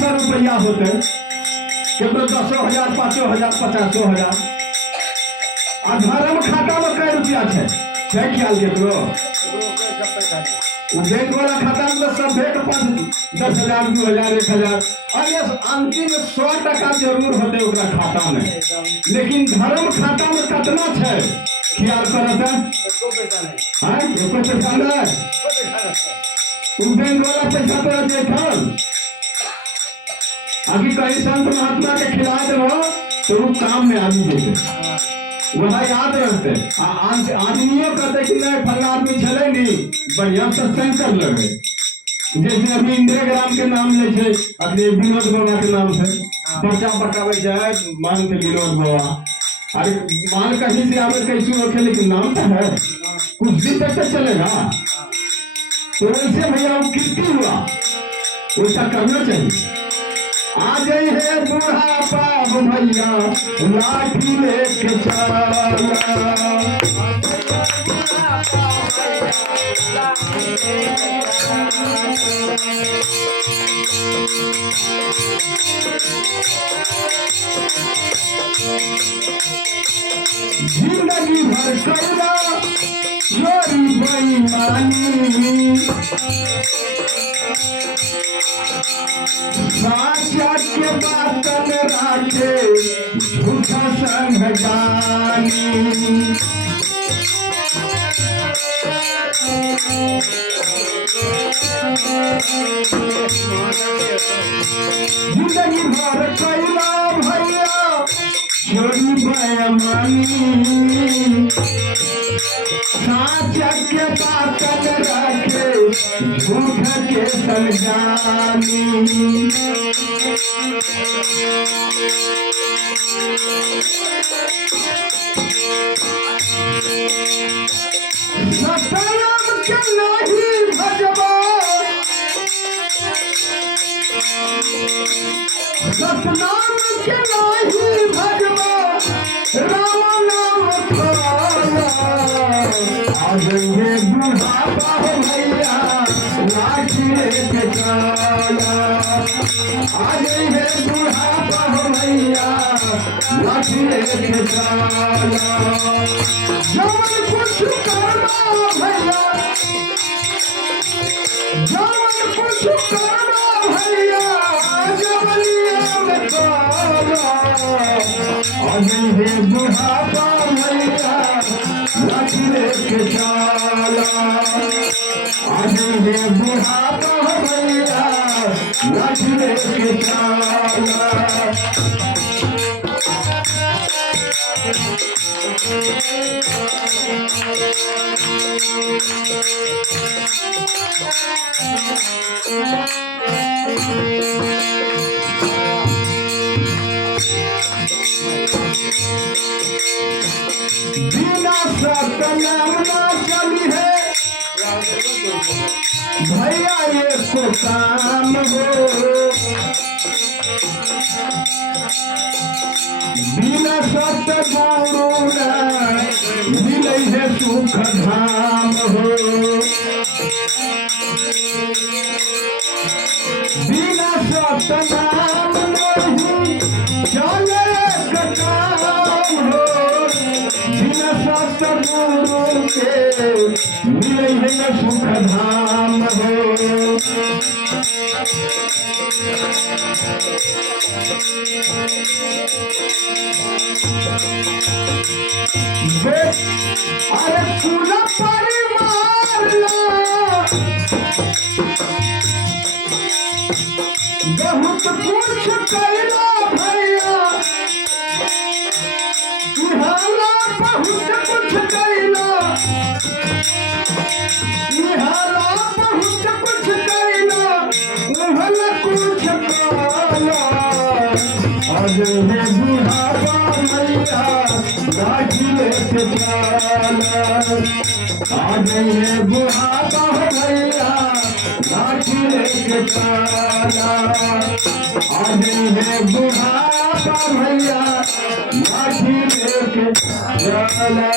रुपया होते केवल 10,000 5,000 50,000 आ धर्म खाता में कई रुपया है ख्याल केकरो बैंक वाला खाता में सब भेंट 10,000 2,000 1,000 अरे अंतिम 100 टका जरूर होते ओकरा खाता में लेकिन धर्म खाता में कितना है ख्याल करत है एको पैसा नहीं बैंक वाला पैसा तो देखल अभी कहीं संत महात्मा के खिला दे तो वो काम में आदमी देते वह याद रखते आदमियों कहते कि नहीं फला आदमी चले नहीं बढ़िया सत्संग कर लगे जैसे अभी इंदिरा के नाम ले अपने विनोद बाबा के नाम से पर्चा बटावे जाए मान के विनोद बाबा अरे मान कहीं से आवे कैसे रखे लेकिन नाम तो है कुछ दिन तक तो चलेगा तो वैसे भैया वो कीर्ति हुआ वैसा करना चाहिए आ गई है बुढ़ापा भैया लाठी लेके चला जिंदगी भर कैला चोरी बेईमानी साचा के बातन राखे झूठा संग जानी जिंदगी भर कैला भैया चोरी बेईमानी साचा के बातन राखे झूठ के संजानी सतनाम के नहीं भजबा सतनाम के नहीं भजबा राम नाम आज ये बुढ़ापा भैया लाठी लेके चला आज ये बुढ़ापा भैया लाठी लेके चला जवन कुछ करना भैया जवन कुछ करना भैया जवनिया में चला आज ये बुढ़ापा भैया लाठी लेके चला आज ये बुढ़ापा भैया लाठी लेके चला बिना सतनाम ना चली है भैया ये तो काम हो बिना सतगुरु मिले है सुख धाम हो बिना सतनाम नहीं चले काम हो बिना सतगुरु के मिले है सुख धाम हो अरे पूरा परिवार बहुत कुछ कैला भैया इहाला बहुत कुछ कैला इहाला बहुत कुछ कैला उहल कुछ काला आज ये बुढ़ापा भैया लाठी लेके चला आज ये बुढ़ापा भैया लाठी लेके चला आज ये बुढ़ापा भैया लाठी लेके चला।